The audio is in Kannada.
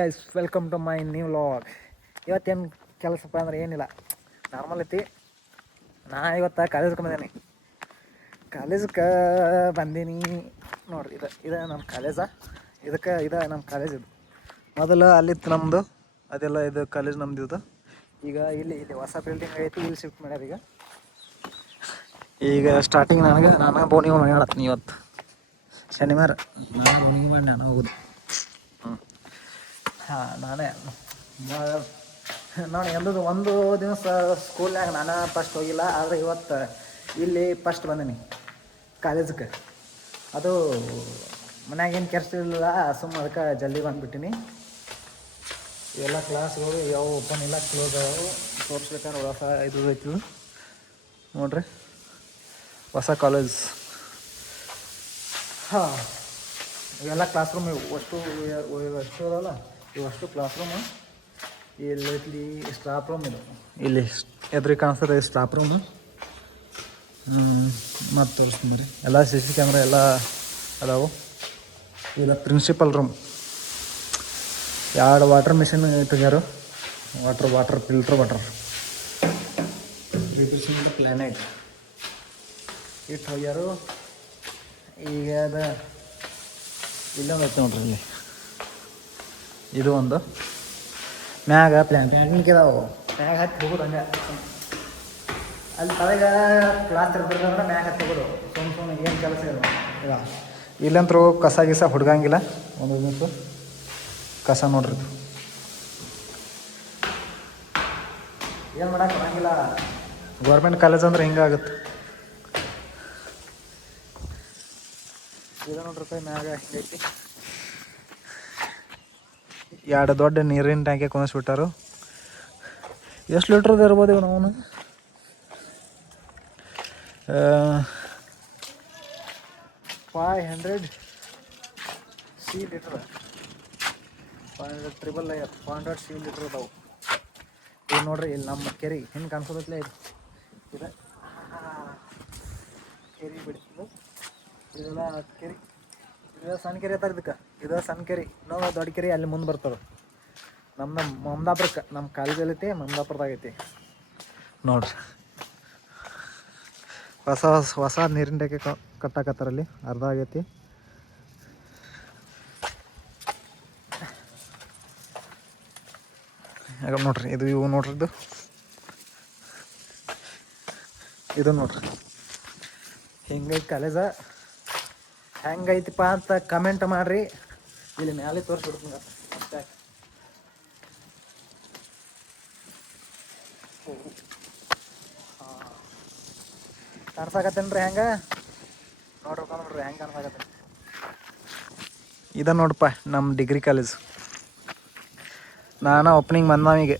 Guys welcome to my new vlog. ಇವತ್ತೇನು ಕೆಲಸಪ್ಪ ಅಂದ್ರೆ ಏನಿಲ್ಲ, ನಾರ್ಮಲ್ ಐತಿ. ನಾ ಇವತ್ತು ಕಾಲೇಜ್ಗೆ ಬಂದೀನಿ ನೋಡ್ರಿ. ಇದು ನಮ್ಮ ಕಾಲೇಜ. ಇದು ನಮ್ಮ ಕಾಲೇಜ್. ಇದು ಮೊದಲು ಅಲ್ಲಿತ್ತು ನಮ್ಮದು, ಅದೆಲ್ಲ ಇದು ಕಾಲೇಜ್ ನಮ್ದು. ಇದು ಈಗ ಇಲ್ಲಿ ಹೊಸ ಬಿಲ್ಡಿಂಗ್ ಐತಿ, ಇಲ್ಲಿ ಶಿಫ್ಟ್ ಮಾಡ್ಯಾರ. ಈಗ ಸ್ಟಾರ್ಟಿಂಗ್ ನಾನು ಬೋನಿಗೆ ಮಾಡತ್ತೀನಿ. ಇವತ್ತು ಶನಿವಾರ ನಾನು ಬೋನಿಗೆ ಮಾಡಿ ನಾನು ಹೋಗುದು. ನಾನೇ ನೋಡಿ ಎಂದದು ಒಂದು ದಿವಸ ಸ್ಕೂಲ್ನಾಗ ನಾನು ಫಸ್ಟ್ ಹೋಗಿಲ್ಲ, ಆದರೆ ಇವತ್ತು ಇಲ್ಲಿ ಫಸ್ಟ್ ಬಂದೀನಿ ಕಾಲೇಜಕ್ಕೆ. ಅದು ಮನ್ಯಾಗೇನು ಕೆಲಸ ಇರಲಿಲ್ಲ, ಅದಕ್ಕೆ ಜಲ್ದಿ ಬಂದುಬಿಟ್ಟಿನಿ. ಇವೆಲ್ಲ ಕ್ಲಾಸ್ಗಳು ಯಾವ ಓಪನ್ ಇಲ್ಲ, ಕ್ಲೋಸ್ ಅವು. ತೋರಿಸ್ಬೇಕಾದ್ರೆ ಹೊಸ ಇದು ಐತಿ ನೋಡ್ರಿ, ಹೊಸ ಕಾಲೇಜ್. ಇವೆಲ್ಲ ಕ್ಲಾಸ್ ರೂಮ್ ಅಷ್ಟು ಅದಲ್ಲ, ಇವಷ್ಟು ಕ್ಲಾಸ್ ರೂಮು. ಇಲ್ಲಿ ಸ್ಟಾಫ್ ರೂಮ್ ಇದು, ಇಲ್ಲಿ ಎದುರಿಗೆ ಕಾಣಿಸ್ತದೆ ಸ್ಟಾಫ್ ರೂಮು. ಮತ್ತು ತೋರಿಸ್ತೀನಿ ರೀ, ಎಲ್ಲ CC ಕ್ಯಾಮ್ರಾ ಎಲ್ಲ ಅದಾವು. ಇಲ್ಲ ಪ್ರಿನ್ಸಿಪಲ್ ರೂಮ್, 2 ವಾಟರ್ ಮಿಷಿನ್ ತೆಗ್ಯಾರು. ವಾಟರ್ ಫಿಲ್ಟರ್ ವಾಟರ್ ಪ್ಲಾನೆಟ್ ಇಟ್ಟು ಹೋಗ್ಯಾರು. ಈಗ ಇಲ್ಲೊಂದು ಐತೆ ನೋಡ್ರಿ, ಇಲ್ಲಿ ಇದು ಒಂದು ಮ್ಯಾಗ ಪ್ಲಾಂಟಿಂಗ್ ಇದಾವೆ. ಮ್ಯಾಗ ಹತ್ತಿ ಹೋಗೋದು ಹಂಗೆ, ಅಲ್ಲಿ ತಳಗ ಕ್ಲಾಸ್ ಇರ್ಬೇಕಂದ್ರೆ ಮ್ಯಾಗ ಹತ್ತಿ ಹೋಗೋದು. ಸುಮ್ಮನೆ ಏನು ಕೆಲಸ ಇಲ್ಲ. ಇಲ್ಲಂತರೂ ಕಸ ಗಿಸ ಹುಡ್ಗಂಗಿಲ್ಲ. ಒಂದು ನಿಮಿಷ ಕಸ ನೋಡ್ರಿ, ಏನು ಮಾಡಕ್ಕೆ ಬರಂಗಿಲ್ಲ. ಗೌರ್ಮೆಂಟ್ ಕಾಲೇಜ್ ಅಂದ್ರೆ ಹಿಂಗಾಗುತ್ತೆ. ಇದು ನೋಡ್ರಿ ಮ್ಯಾಗ ಹಿಂಗೈತಿ. 2 ದೊಡ್ಡ ನೀರಿನ ಟ್ಯಾಂಕಿ ಕುಣಿಸ್ಬಿಟ್ಟಾರು. ಎಷ್ಟು ಲೀಟ್ರದ್ದು ಇರ್ಬೋದು ಇವು? ನಾವು 500 C ಲೀಟ್ರ್, 500 500 C ಲೀಟ್ರ್ ಅದಾವು. ಇದು ನೋಡ್ರಿ, ಇಲ್ಲಿ ನಮ್ಮ ಕೆರೆ ಹಿಂಗೆ ಕಾಣಿಸೋದತ್ಲೇ ಇದು ಕೆರೆ ಬಿಡ್ತಿದ್ದು. ಇದೆಲ್ಲ ಕೆರೆ, ಇದು ಸಣ್ಣ ಕೆರೆ ಐತಾರೆ ಇದಕ್ಕೆ. ಇದು ಸಣ್ಣ ಕೆರೆ, ನಾವು ದೊಡ್ಡ ಕೆರೆ ಅಲ್ಲಿ ಮುಂದೆ ಬರ್ತದೆ. ಮಮದಾಪುರಕ್ಕೆ, ನಮ್ಮ ಕಾಲೇಜಲ್ಲಿ ಐತಿ, ಮಮದಾಪುರದಾಗೈತಿ ನೋಡ್ರಿ. ಹೊಸ ನೀರಿನ ಟ್ಯಾಂಕಿ ಕಟ್ಟಾಕತ್ತಾರಲ್ಲಿ, ಅರ್ಧ ಆಗೈತಿ. ನೋಡ್ರಿ ಇವು ನೋಡ್ರಿ, ಇದು ನೋಡ್ರಿ ಹಿಂಗೈತಿ ಕಾಲೇಜ. ಹೆಂಗೈತಿಪ್ಪ ಅಂತ ಕಮೆಂಟ್ ಮಾಡಿರಿ. ಇಲ್ಲಿ ಮ್ಯಾಲೆ ತೋರಿಸ್ಬಿಡ್ತೀನಿ ಅಷ್ಟೇ. ಕಾಣ್ಸಾಕತ್ತೇನ್ರಿ ಹೆಂಗೆ? ನೋಡ್ರಿ ಹೆಂಗೆ ಕಾಣ್ಸಾಕತ್ತೇನೆ. ನೋಡಪ್ಪ ನಮ್ಮ ಡಿಗ್ರಿ ಕಾಲೇಜ್. ನಾನು ಓಪನಿಂಗ್ ಬಂದವನಿಗೆ